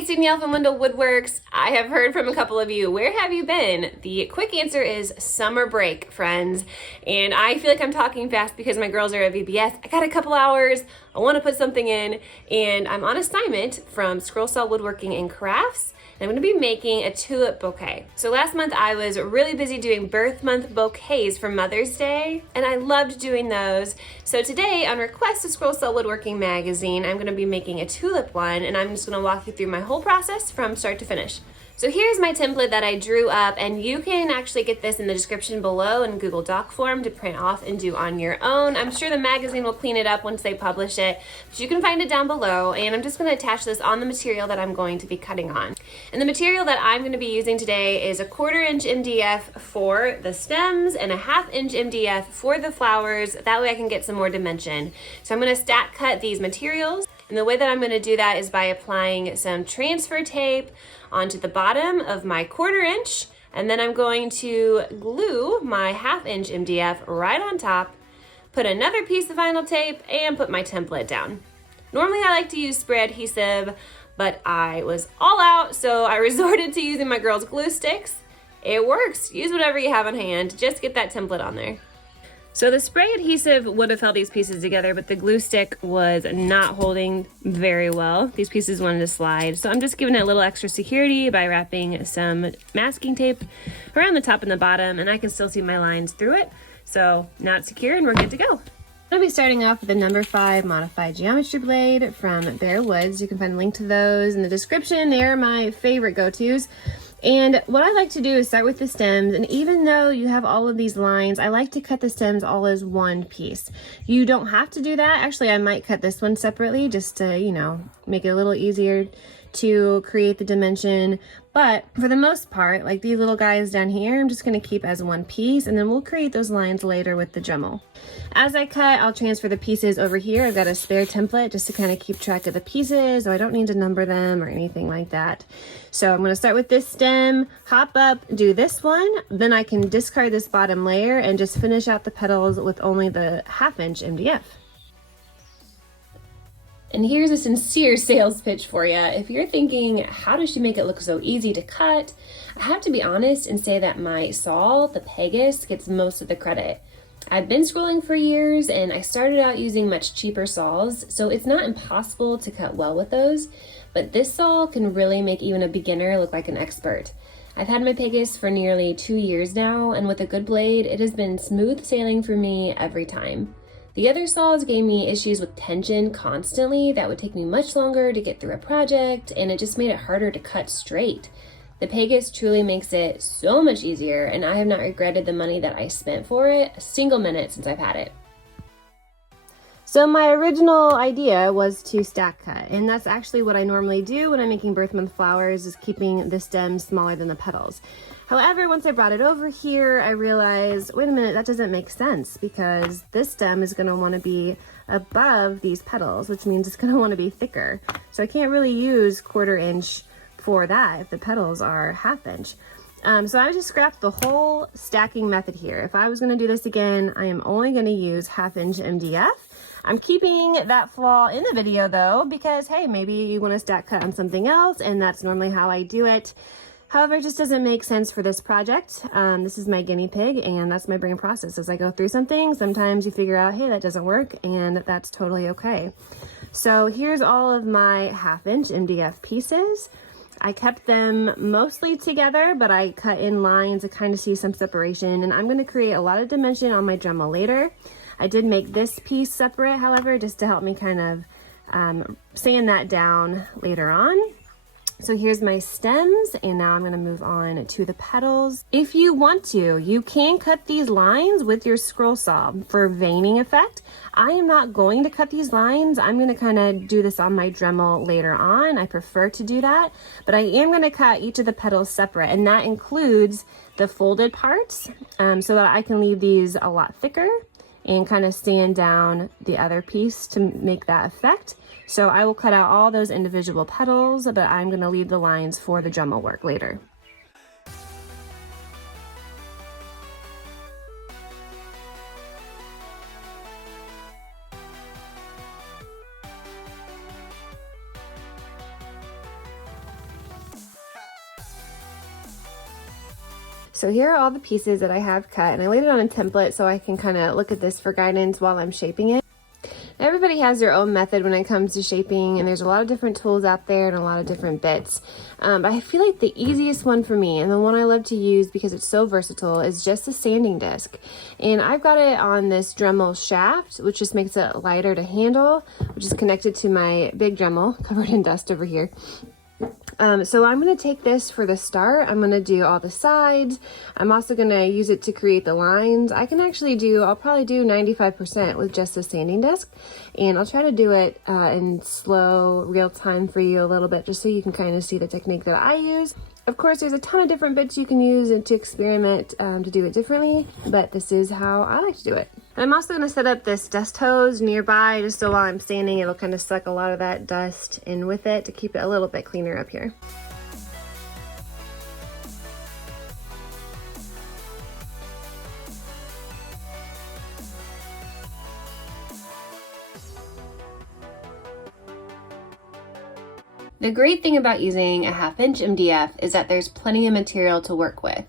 it's Danielle from Wendell Woodworks. I have heard from a couple of you. Where have you been? The quick answer is summer break, friends. And I feel like I'm talking fast because my girls are at VBS. I got a couple hours. I want to put something in, and I'm on assignment from Scroll Saw Woodworking and Crafts. I'm going to be making a tulip bouquet. So last month I was really busy doing birth month bouquets for Mother's Day, and I loved doing those. So today, on request of Scroll Saw Woodworking magazine, I'm going to be making a tulip one, and I'm just going to walk you through my whole process from start to finish. So here's my template that I drew up, and you can actually get this in the description below in Google Doc form to print off and do on your own. I'm sure the magazine will clean it up once they publish it, but you can find it down below, and I'm just going to attach this on the material that I'm going to be cutting on. And the material that I'm going to be using today is a 1/4 inch MDF for the stems and a 1/2 inch MDF for the flowers. That way I can get some more dimension. So I'm going to stack cut these materials. And the way that I'm going to do that is by applying some transfer tape onto the bottom of my 1/4 inch, and then I'm going to glue my 1/2 inch MDF right on top, put another piece of vinyl tape, and put my template down. Normally I like to use spray adhesive, but I was all out, so I resorted to using my girls' glue sticks. It works. Use whatever you have on hand. Just get that template on there. So the spray adhesive would have held these pieces together, but the glue stick was not holding very well. These pieces wanted to slide. So I'm just giving it a little extra security by wrapping some masking tape around the top and the bottom, and I can still see my lines through it. So now it's secure and we're good to go. I'm going to be starting off with the number 5 modified geometry blade from Bear Woods. You can find a link to those in the description. They're my favorite go-tos. And what I like to do is start with the stems, and even though you have all of these lines, I like to cut the stems all as one piece. You don't have to do that. Actually, I might cut this one separately just to, make it a little easier to create the dimension. But for the most part, like these little guys down here, I'm just going to keep as one piece, and then we'll create those lines later with the Dremel. As I cut, I'll transfer the pieces over here. I've got a spare template just to kind of keep track of the pieces, so I don't need to number them or anything like that. So I'm going to start with this stem, hop up, do this one, then I can discard this bottom layer and just finish out the petals with only the 1/2 inch MDF. And here's a sincere sales pitch for you. If you're thinking, how does she make it look so easy to cut? I have to be honest and say that my saw, the Pegas, gets most of the credit. I've been scrolling for years and I started out using much cheaper saws, so it's not impossible to cut well with those, but this saw can really make even a beginner look like an expert. I've had my Pegas for nearly 2 years now, and with a good blade, it has been smooth sailing for me every time. The other saws gave me issues with tension constantly that would take me much longer to get through a project, and it just made it harder to cut straight. The Pegas truly makes it so much easier, and I have not regretted the money that I spent for it a single minute since I've had it. So my original idea was to stack cut, and that's actually what I normally do when I'm making birth month flowers, is keeping the stems smaller than the petals. However, once I brought it over here, I realized, wait a minute, that doesn't make sense, because this stem is going to want to be above these petals, which means it's going to want to be thicker. So I can't really use 1/4 inch for that if the petals are 1/2 inch. So I just scrapped the whole stacking method here. If I was going to do this again, I am only going to use 1/2 inch MDF. I'm keeping that flaw in the video though, because hey, maybe you want to stack cut on something else, and that's normally how I do it. However, it just doesn't make sense for this project. This is my guinea pig, and that's my brain process. As I go through something, sometimes you figure out, hey, that doesn't work, and that's totally okay. So here's all of my 1/2 inch MDF pieces. I kept them mostly together, but I cut in lines to kind of see some separation, and I'm going to create a lot of dimension on my Dremel later. I did make this piece separate, however, just to help me kind of sand that down later on. So here's my stems, and now I'm going to move on to the petals. If you want to, you can cut these lines with your scroll saw for veining effect. I am not going to cut these lines. I'm going to kind of do this on my Dremel later on. I prefer to do that, but I am going to cut each of the petals separate, and that includes the folded parts, so that I can leave these a lot thicker and kind of sand down the other piece to make that effect. So I will cut out all those individual petals, but I'm going to leave the lines for the Dremel work later. So here are all the pieces that I have cut, and I laid it on a template so I can kind of look at this for guidance while I'm shaping it. Everybody has their own method when it comes to shaping, and there's a lot of different tools out there and a lot of different bits. But I feel like the easiest one for me, and the one I love to use because it's so versatile, is just a sanding disc. And I've got it on this Dremel shaft, which just makes it lighter to handle, which is connected to my big Dremel, covered in dust over here. So I'm going to take this for the start. I'm going to do all the sides. I'm also going to use it to create the lines. I'll probably do 95% with just a sanding disc, and I'll try to do it in slow real time for you a little bit, just so you can kind of see the technique that I use. Of course, there's a ton of different bits you can use and to experiment to do it differently, but this is how I like to do it. And I'm also going to set up this dust hose nearby, just so while I'm sanding, it'll kind of suck a lot of that dust in with it to keep it a little bit cleaner up here. The great thing about using a 1/2 inch MDF is that there's plenty of material to work with.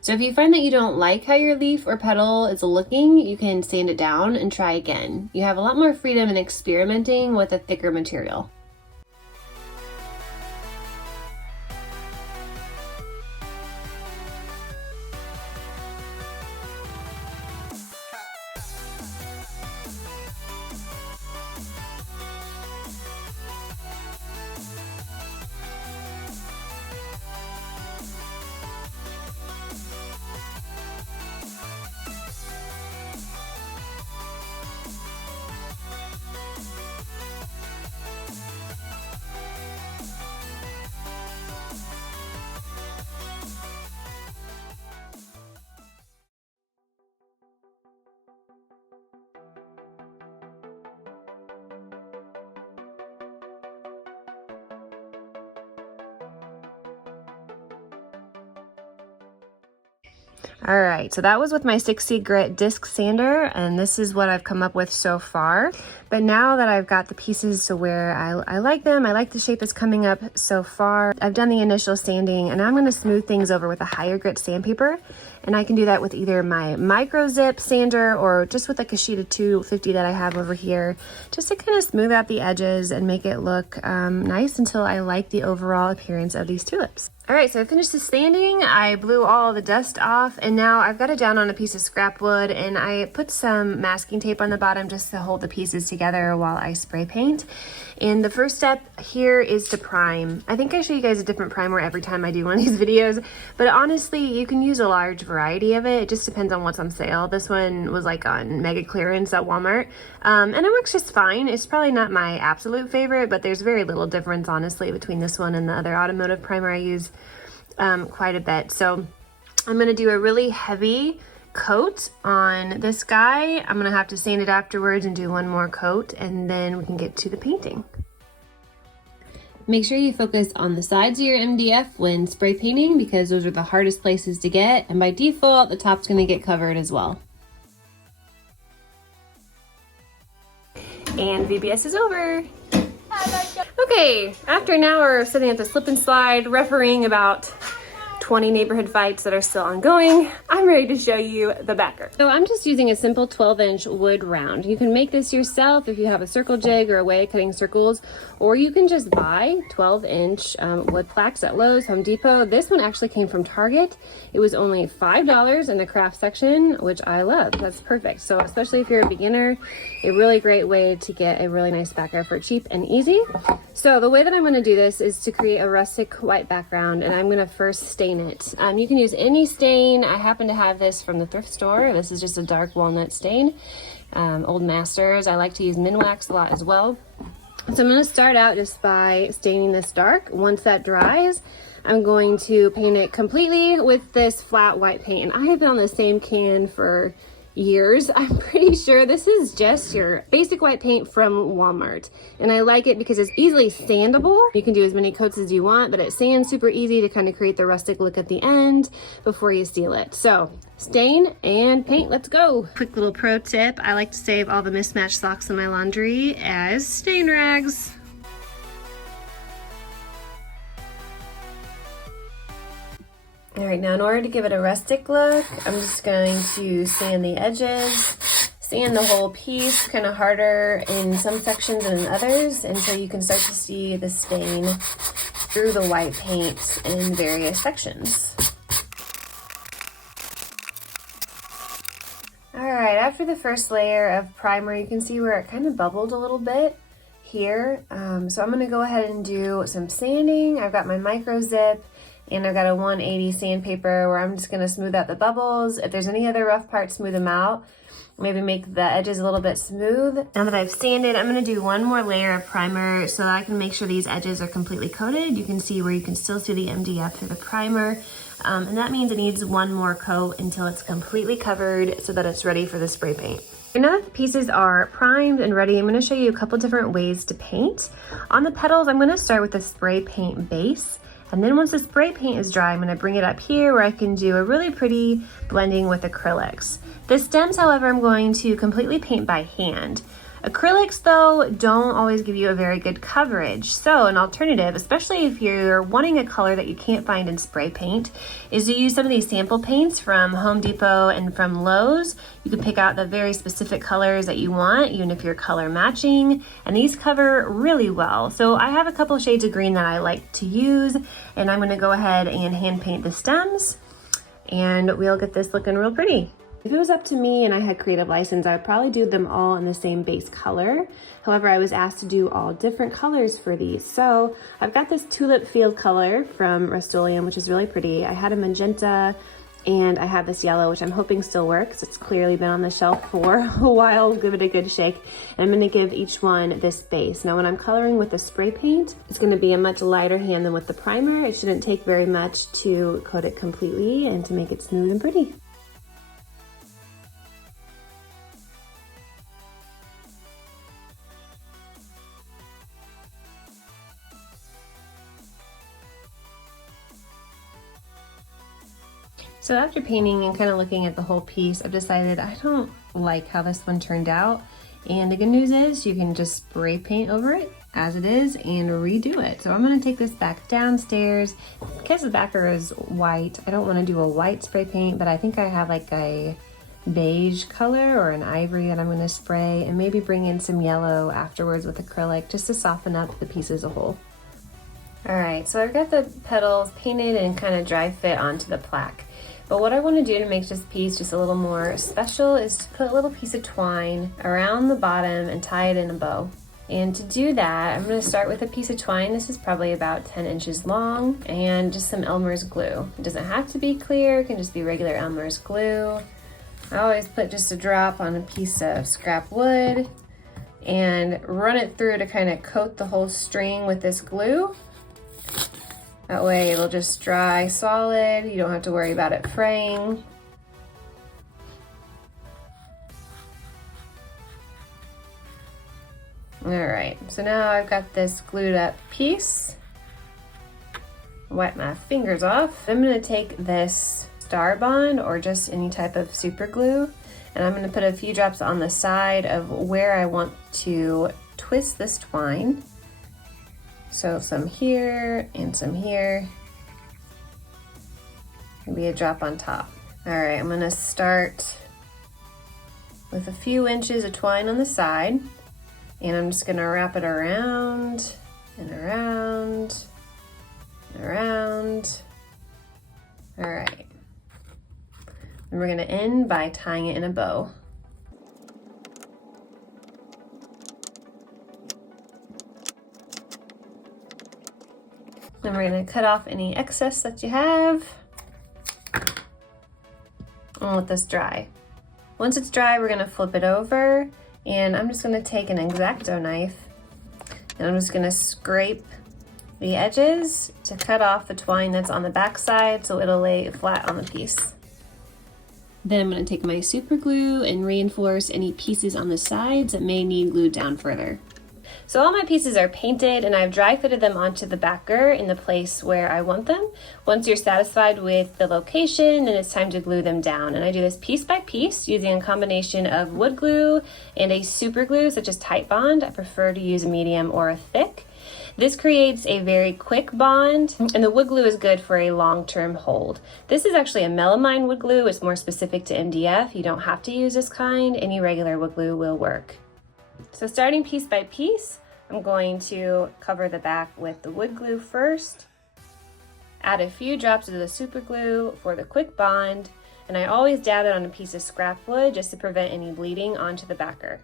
So if you find that you don't like how your leaf or petal is looking, you can sand it down and try again. You have a lot more freedom in experimenting with a thicker material. All right, so that was with my 6C Grit disc sander, and this is what I've come up with so far. But now that I've got the pieces to where I like them, I like the shape that's coming up so far, I've done the initial sanding, and now I'm going to smooth things over with a higher grit sandpaper. And I can do that with either my micro zip sander or just with like a sheet of 250 that I have over here, just to kind of smooth out the edges and make it look nice until I like the overall appearance of these tulips. All right, so I finished the sanding, I blew all the dust off, and now I've got it down on a piece of scrap wood, and I put some masking tape on the bottom just to hold the pieces together while I spray paint. And the first step here is to prime. I think I show you guys a different primer every time I do one of these videos, but honestly, you can use a large variety of it. It just depends on what's on sale. This one was like on mega clearance at Walmart, and it works just fine. It's probably not my absolute favorite, but there's very little difference, honestly, between this one and the other automotive primer I use quite a bit. So I'm going to do a really heavy coat on this guy. I'm going to have to sand it afterwards and do one more coat, and then we can get to the painting. Make sure you focus on the sides of your MDF when spray painting, because those are the hardest places to get, and by default the top's going to get covered as well. And VBS is over. Okay, after an hour of sitting at the slip and slide, refereeing about 20 neighborhood fights that are still ongoing, I'm ready to show you the backer. So I'm just using a simple 12-inch wood round. You can make this yourself if you have a circle jig or a way of cutting circles, or you can just buy 12-inch wood plaques at Lowe's, Home Depot. This one actually came from Target. It was only $5 in the craft section, which I love. That's perfect. So especially if you're a beginner, a really great way to get a really nice backer for cheap and easy. So the way that I'm going to do this is to create a rustic white background, and I'm going to first stain it. You can use any stain. I happen to have this from the thrift store. This is just a dark walnut stain. Old Masters. I like to use Minwax a lot as well. So I'm going to start out just by staining this dark. Once that dries, I'm going to paint it completely with this flat white paint. And I have been on the same can for years. I'm pretty sure this is just your basic white paint from Walmart, and I like it because it's easily sandable. You can do as many coats as you want, but it sands super easy to kind of create the rustic look at the end before you seal it. So stain and paint, let's go. Quick little pro tip, I like to save all the mismatched socks in my laundry as stain rags. All right, now in order to give it a rustic look, I'm just going to sand the edges, sand the whole piece, kind of harder in some sections than in others, until you can start to see the stain through the white paint in various sections. All right, after the first layer of primer, you can see where it kind of bubbled a little bit here. So I'm gonna go ahead and do some sanding. I've got my micro zip and I've got a 180 sandpaper where I'm just gonna smooth out the bubbles. If there's any other rough parts, smooth them out. Maybe make the edges a little bit smooth. Now that I've sanded, I'm gonna do one more layer of primer so that I can make sure these edges are completely coated. You can see where you can still see the MDF through the primer. And that means it needs one more coat until it's completely covered so that it's ready for the spray paint. And now that the pieces are primed and ready, I'm gonna show you a couple different ways to paint. On the petals, I'm gonna start with a spray paint base. And then once the spray paint is dry, I'm gonna bring it up here where I can do a really pretty blending with acrylics. The stems, however, I'm going to completely paint by hand. Acrylics, though, don't always give you a very good coverage. So an alternative, especially if you're wanting a color that you can't find in spray paint, is to use some of these sample paints from Home Depot and from Lowe's. You can pick out the very specific colors that you want, even if you're color matching, and these cover really well. So I have a couple shades of green that I like to use, and I'm gonna go ahead and hand paint the stems, and we'll get this looking real pretty. If it was up to me and I had creative license, I would probably do them all in the same base color. However, I was asked to do all different colors for these. So I've got this tulip field color from Rust-Oleum, which is really pretty. I had a magenta and I have this yellow, which I'm hoping still works. It's clearly been on the shelf for a while. Give it a good shake. And I'm gonna give each one this base. Now when I'm coloring with the spray paint, it's gonna be a much lighter hand than with the primer. It shouldn't take very much to coat it completely and to make it smooth and pretty. So after painting and kind of looking at the whole piece, I've decided I don't like how this one turned out. And the good news is you can just spray paint over it as it is and redo it. So I'm gonna take this back downstairs. Because the backer is white, I don't wanna do a white spray paint, but I think I have like a beige color or an ivory that I'm gonna spray, and maybe bring in some yellow afterwards with acrylic just to soften up the piece as a whole. All right, so I've got the petals painted and kind of dry fit onto the plaque. But what I want to do to make this piece just a little more special is to put a little piece of twine around the bottom and tie it in a bow. And to do that, I'm going to start with a piece of twine. This is probably about 10 inches long, and just some Elmer's glue. It doesn't have to be clear, it can just be regular Elmer's glue. I always put just a drop on a piece of scrap wood and run it through to kind of coat the whole string with this glue. That way it'll just dry solid. You don't have to worry about it fraying. All right, so now I've got this glued up piece. Wipe my fingers off. I'm gonna take this Star Bond or just any type of super glue, and I'm gonna put a few drops on the side of where I want to twist this twine. So some here and some here. Maybe a drop on top. All right, I'm gonna start with a few inches of twine on the side, and I'm just gonna wrap it around and around and around. All right. And we're gonna end by tying it in a bow. Then we're gonna cut off any excess that you have and let this dry. Once it's dry, we're gonna flip it over, and I'm just gonna take an X-Acto knife and I'm just gonna scrape the edges to cut off the twine that's on the back side so it'll lay flat on the piece. Then I'm gonna take my super glue and reinforce any pieces on the sides that may need glued down further. So all my pieces are painted, and I've dry fitted them onto the backer in the place where I want them. Once you're satisfied with the location, then it's time to glue them down. And I do this piece by piece using a combination of wood glue and a super glue such as Titebond. I prefer to use a medium or a thick. This creates a very quick bond, and the wood glue is good for a long-term hold. This is actually a melamine wood glue. It's more specific to MDF. You don't have to use this kind. Any regular wood glue will work. So starting piece by piece, I'm going to cover the back with the wood glue first, add a few drops of the super glue for the quick bond, and I always dab it on a piece of scrap wood just to prevent any bleeding onto the backer.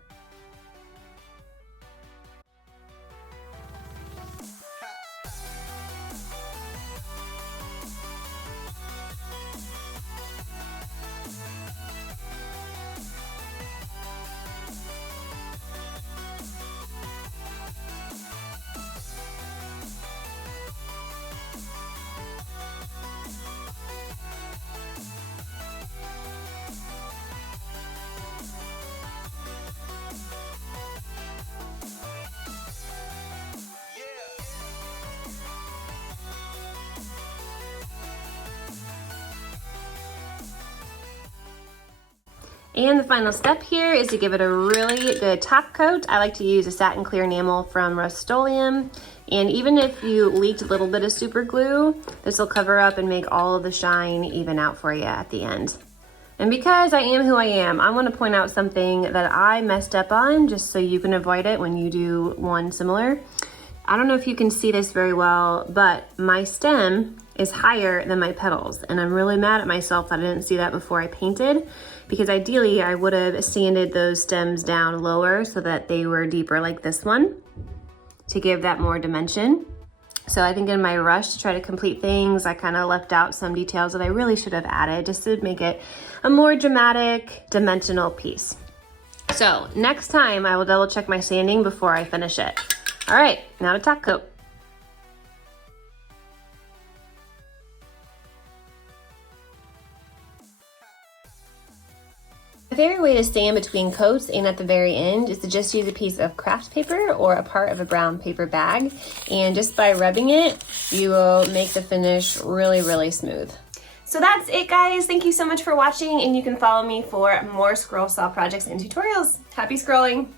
And the final step here is to give it a really good top coat. I like to use a satin clear enamel from Rust-Oleum. And even if you leaked a little bit of super glue, this will cover up and make all of the shine even out for you at the end. And because I am who I am, I want to point out something that I messed up on just so you can avoid it when you do one similar. I don't know if you can see this very well, but my stem is higher than my petals, and I'm really mad at myself that I didn't see that before I painted, because ideally I would have sanded those stems down lower so that they were deeper like this one to give that more dimension. So I think in my rush to try to complete things, I kind of left out some details that I really should have added just to make it a more dramatic, dimensional piece. So next time I will double check my sanding before I finish it. All right, now to top coat. My favorite way to stay in between coats and at the very end is to just use a piece of craft paper or a part of a brown paper bag. And just by rubbing it, you will make the finish really, really smooth. So that's it, guys. Thank you so much for watching, and you can follow me for more scroll saw projects and tutorials. Happy scrolling!